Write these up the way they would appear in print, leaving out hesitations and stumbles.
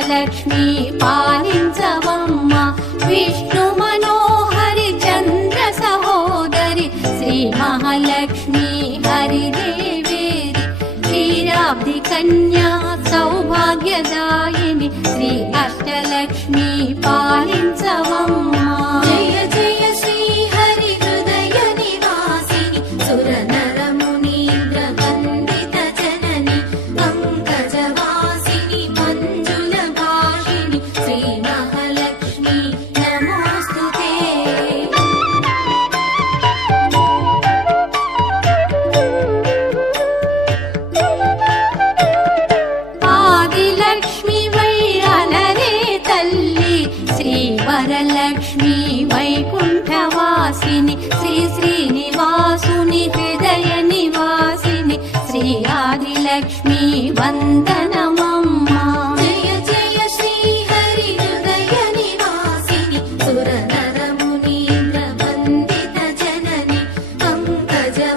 అష్టలక్ష్మి పాలించవమ్మ విష్ణు మనోహరి చంద్ర సహోదరి శ్రీ మహాలక్ష్మి హరిదేవేరి క్షీరాబ్ది కన్యా సౌభాగ్యదాయిని శ్రీ అష్టలక్ష్మి పాలించవమ్మ జయ జయ శ్రీ హరి హృదయ నివాసిని సుర నర మునీంద్ర వందిత జనని పంకజవాసిని మంజుల భాషిణి శ్రీ మహాలక్ష్మి నమోస్తుతే ఆదిలక్ష్మి వై అలరే తల్లి శ్రీ వరలక్ష్మి వైకుంఠవాసిని శ్రీ శ్రీనివాసుని హృదయ నివాసిని శ్రీ ఆదిలక్ష్మి వందనమమ్మ జయ జయ శ్రీ హరి హృదయ నివాసిని సుర నర మునీంద్ర వందిత జనని పంకజవాసిని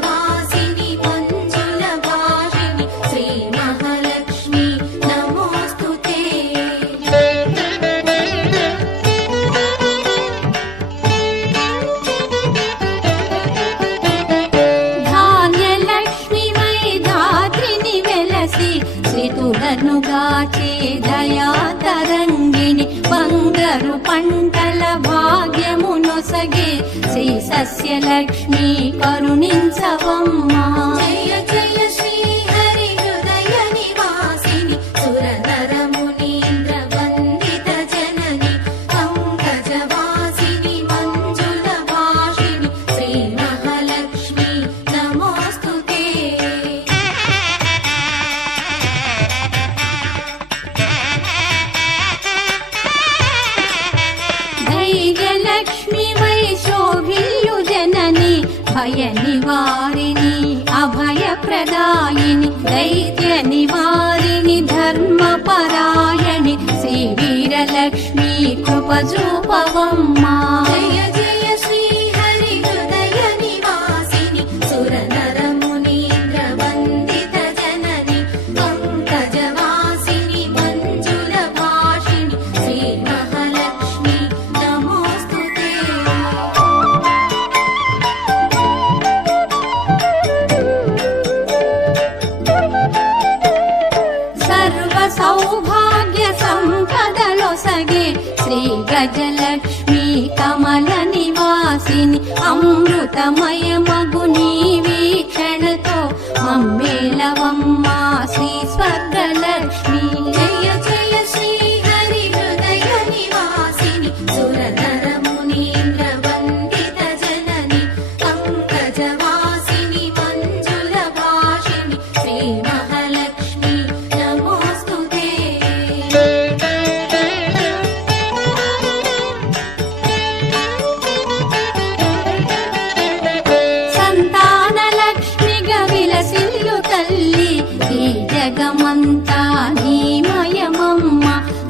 మంజుల భాషిణి శ్రీ మహాలక్ష్మి నమోస్తుతే ధాన్యలక్ష్మి వై ధాత్రిని వెలసి శ్రీతులను గాచే దయా తరంగిణి బంగారు పంటల భాగ్యమునొసగే శ్రీ సస్యలక్ష్మి కరుణించవమ్మ జయ జయ శ్రీ హరి హృదయ నివాసిని సుర నర మునీంద్ర వందిత జనని పంకజవాసిని మంజుల భాషిణి శ్రీ మహాలక్ష్మి నమోస్తుతే ధైర్యలక్ష్మి వై శోభిల్యు జనని భయ నివారిణి అభయ ప్రదాయిని దైత్య నివారిణి ధర్మపరాయణి శ్రీ వీరలక్ష్మి కృపజూపవమ్మ జయ జయ శ్రీ హరి హృదయ నివాసిని సుర నర మునీంద్ర వందిత జనని పంకజవాసిని మంజుల భాషిణి శ్రీ మహాలక్ష్మి నమోస్తుతే సర్వ సౌభాగ్య సంపదలొసగే శ్రీ గజలక్ష్మి కమల నివాసిని అమృతమయమగు నీ వీక్షణతో మమ్మేలవమ్మ శ్రీ స్వర్గలక్ష్మి జయ జయ శ్రీ హరి హృదయ నివాసిని సుర నర మునీంద్ర వందిత జనని పంకజవాసిని మంజుల భాషిణి శ్రీ మహాలక్ష్మి నమోస్తుతే సంతానలక్ష్మిగా విలసిల్లు తల్లి ఈ జగమంతా నీమయమమ్మ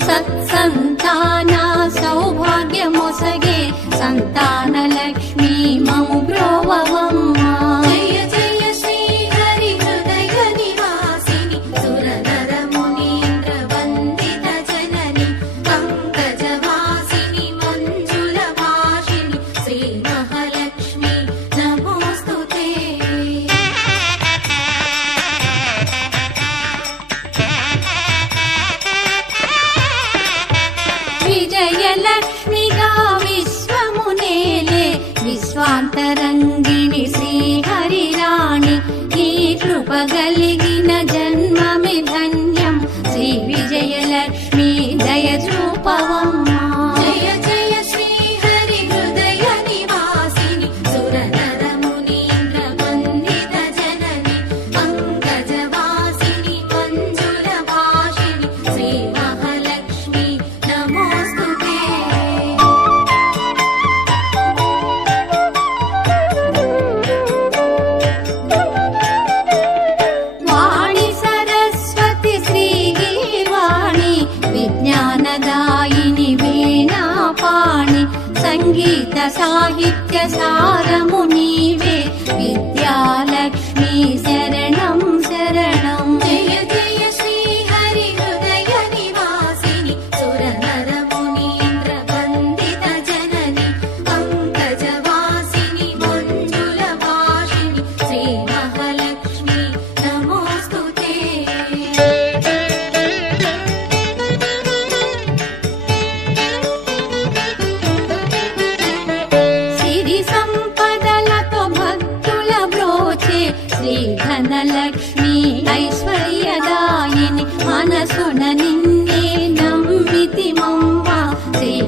సత్సంతాన సౌభాగ్యమొసగే సంతానలక్ష్మి మము బ్రోవవమ్మ జయ జయ శ్రీ హరి హృదయ నివాసిని సుర నర మునీంద్ర వందిత జనని పంకజవాసిని మంజుల భాషిణి శ్రీ మహాలక్ష్మి నమోస్తుతే విజయలక్ష్మిగా విశ్వమునేలే విశ్వాంతరంగిణి శ్రీహరిరాణి నీ కృప కలిగిన జన్మమి ధన్యం శ్రీ విజయలక్ష్మి దయచూపవమ్మ జయ జయ శ్రీ హరి హృదయ నివాసిని సుర నర మునీంద్ర వందిత జనని పంకజవాసిని మంజుల భాషిణి శ్రీ మహాలక్ష్మి నమోస్తుతే వాణి సరస్వతి శ్రీగిరివాణి విజ్ఞానదాయిని వీణాపాణి సంగీత సాహిత్య సారము నీవే విద్యాలక్ష్మి శరణం శరణం జయ జయ శ్రీ హరి హృదయ నివాసిని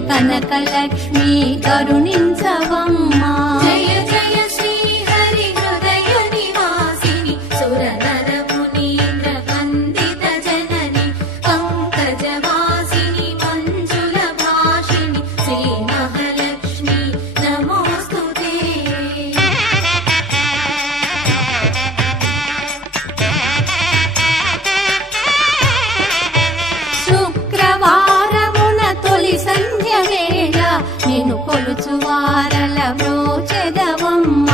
కనకలక్ష్మి కరుణించవమ్మా. జయ జయ శ్రీ హరి హృదయ నివాసిని సురనర మునీంద్ర వందిత జనని పంకజవాసిని మంజుల భాషిణి శ్రీ మహాలక్ష్మి నమోస్తుతే. శుక్రవారమున తొలి సంధ్య వేళ నిన్ను కొలుచువారల బ్రోచెదవమ్మ.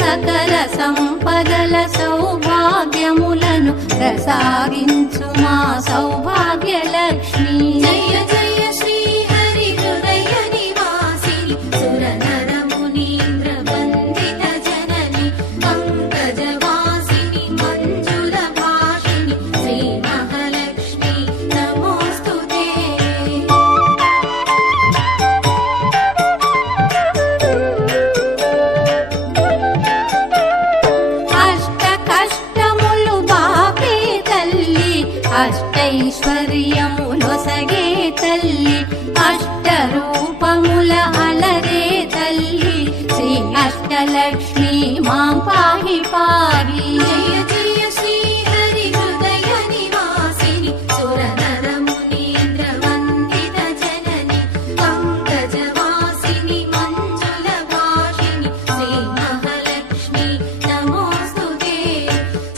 సకల సంపదల సౌభాగ్యములను ప్రసాదించు మా సౌభాగ్యలక్ష్మి. జయ జయ శ్రీ హరి హృదయ నివాసిని సురనర మునీంద్ర వందిత జనని పంకజవాసిని మంజుల భాషిణి శ్రీ మహాలక్ష్మి నమోస్తుతే. అష్ట కష్టములు బాపే తల్లి, అష్టైశ్వర్యములొసగే తల్లి, అష్ట రూపముల అలరే తల్లి, శ్రీ అష్టలక్ష్మి మాం పాహి పాహి. జయ జయ శ్రీ హరి హృదయ నివాసిని సురనర మునీంద్ర వందిత జనని పంకజవాసిని మంజుల భాషిణి శ్రీ మహాలక్ష్మి నమోస్తుతే.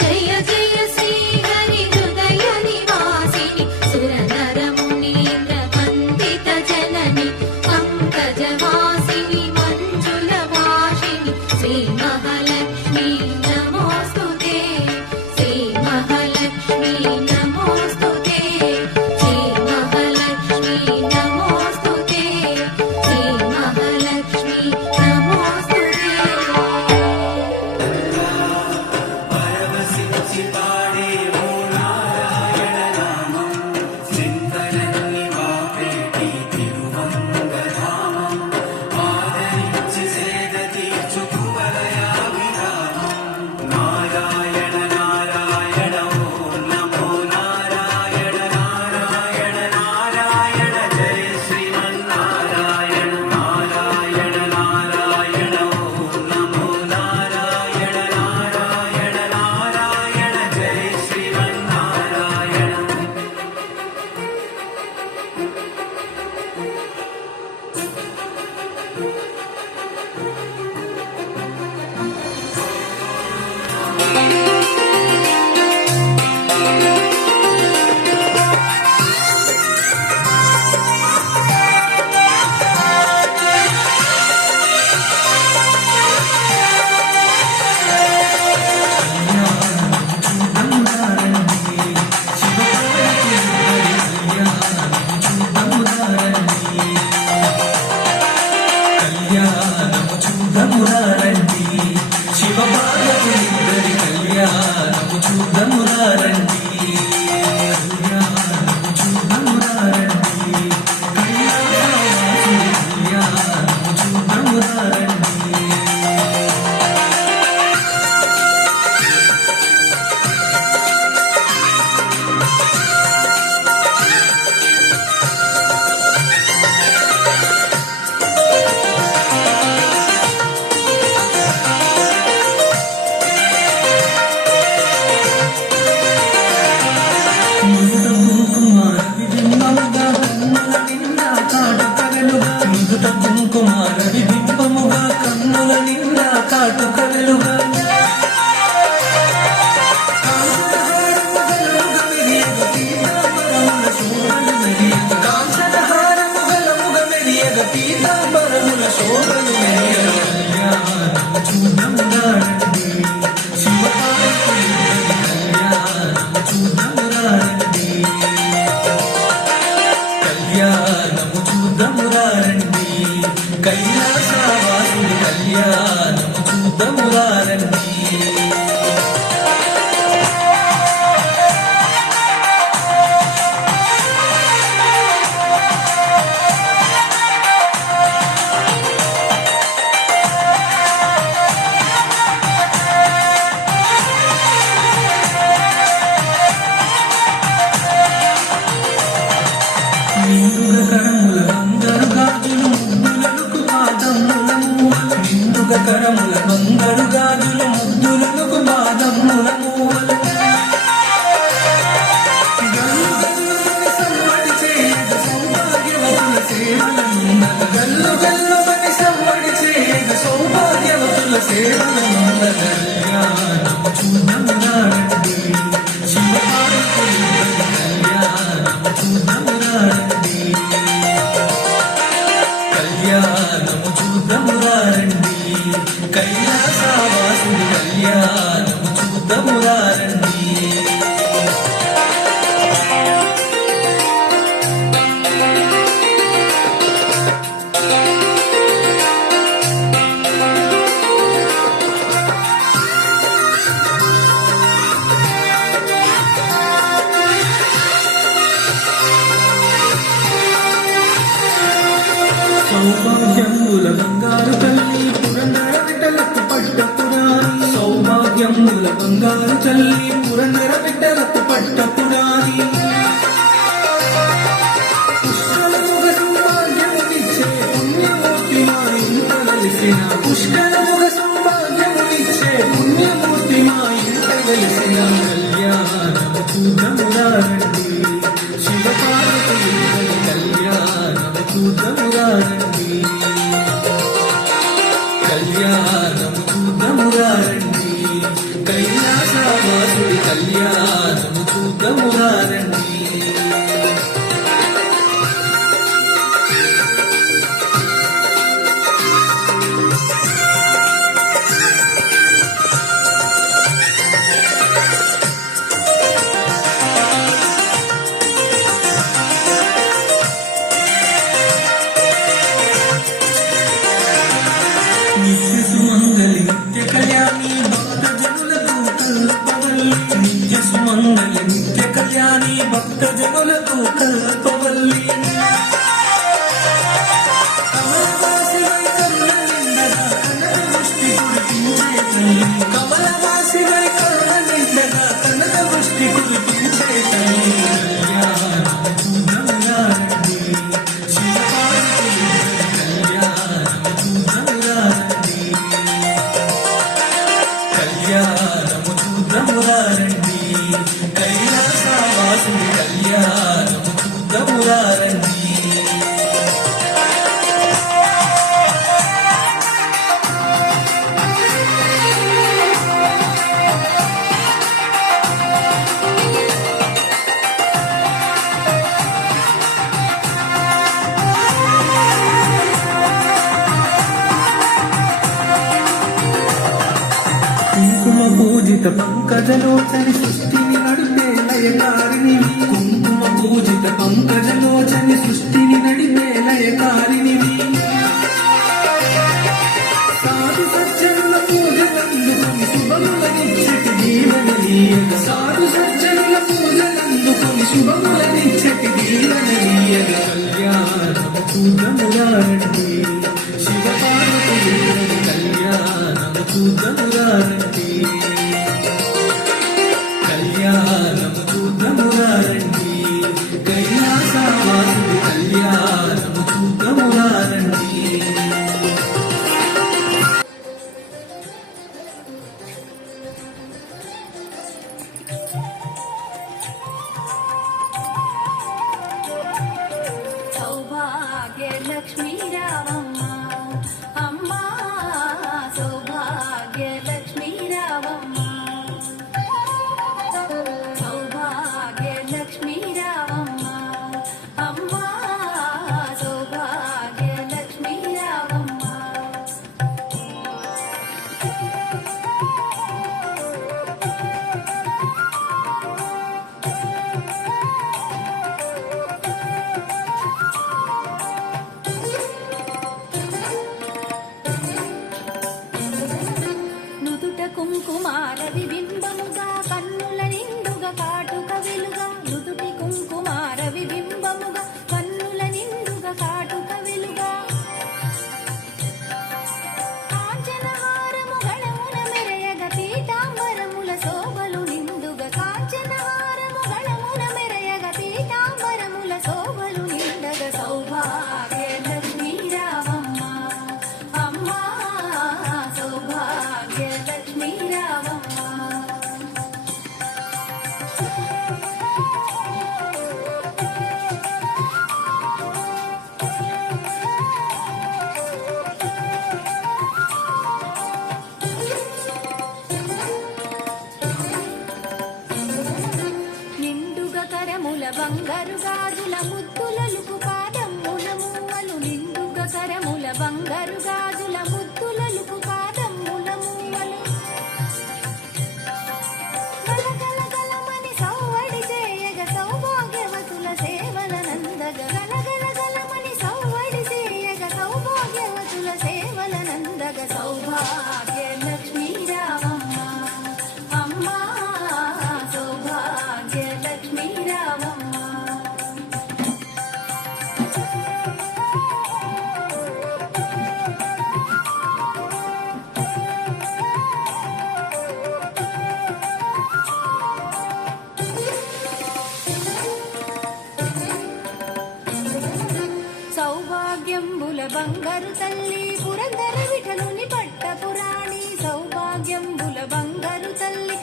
జయ జయ శ్రీ హరి హృదయ నివాసిని సురనర మునీంద్ర వందిత జనని పంకజవాసిని మంజుల భాషిణి శ్రీ మహాలక్ష్మి నమోస్తుతే. శ్రీ గల్లమని సవ్వడి చేయగ సౌభాగ్యవతుల సేవల మంద కళ్యాణము చూద్దామురారండి శివపార్వతుల కళ్యాణము చూద్దామురారండి కళ్యాణము చూద్దామురారండి కైలాసవాసుడి కళ్యాణము చూద్దామురారండి సౌభాగ్యముల బంగారు తల్లి పురందర బిడ్డలకు పట్టపురాణి సౌభాగ్యముల బంగారు తల్లి పురందర బిడ్డలకు పట్టపురాణి పుష్కలముగ సౌభాగ్యమునిచ్చే పుణ్యమూర్తి మా ఇంట వెలిసిన పుష్కలముగ సౌభాగ్యమునిచ్చే పుణ్యమూర్తి మా ఇంట వెలిసిన కళ్యాణము చూద్దామురారండి శివపార్వతుల కళ్యాణము చూద్దామురారండి కళ్యాణము చూద్దామురారండి కైలాసవాసుడి కళ్యాణము చూద్దామురారండి నిత్య సుమంగళి నిత్య కళ్యాణి భక్త జనులకు కల్పవల్లి నిత్య సుమంగళి నిత్య కళ్యాణి భక్త జనులకు కల్పవల్లి కమలవాసివై కరుణ నిండగా కనక వృష్టి కురిపించే తల్లి కళ్యాణము చూద్దామురారండి శివపార్వతుల కళ్యాణము చూద్దామురారండి కళ్యాణము చూద్దామురారండి కైలాసవాసుడి కళ్యాణము చూద్దామురారండి కుంకుమ పూజిత పంకజలోచని సృష్టిని నడిపే లయకారినివి కుంకుమ పూజిత పంకజలోచని సృష్టిని నడిపే లయకారినివి సాధు సజ్జనుల పూజలందుకొని శుభములనిచ్చటి దీవెనలీయగ సాధు సజ్జనుల పూజలందుకొని శుభములనిచ్చటి దీవెనలీయగ కళ్యాణము చూద్దామురారండి శివపార్వతుల కళ్యాణము చూద్దామురారండి కళ్యాణము చూద్దామురారండి కైలాసవాసుడి కళ్యాణము చూద్దామురారండి సౌభాగ్య లక్ష్మీ రావమ్మ అమ్మా సౌభాగ్య లక్ష్మీ బంగారు గాజుల ముద్దులలుకు పాదమ్ముల మూవలు నిండుగ కరముల బంగారు గాజుల ముద్దులలుకు పాదమ్ముల మూవలు గలగల గలమని సౌవడి చేయగ సౌభాగ్యవతుల సేవల నందగ గలగల గలమని సౌవడి చేయగ సౌభాగ్యవతుల సేవల నందగ సౌభాగ్య లక్ష్మీ రామమ్మ అమ్మ సౌభాగ్య లక్ష్మీ రామమ్మ సౌభాగ్యంబుల బంగారు తల్లి పురందర విఠలుని పట్ట పురాణి సౌభాగ్యంబుల బంగారు తల్లి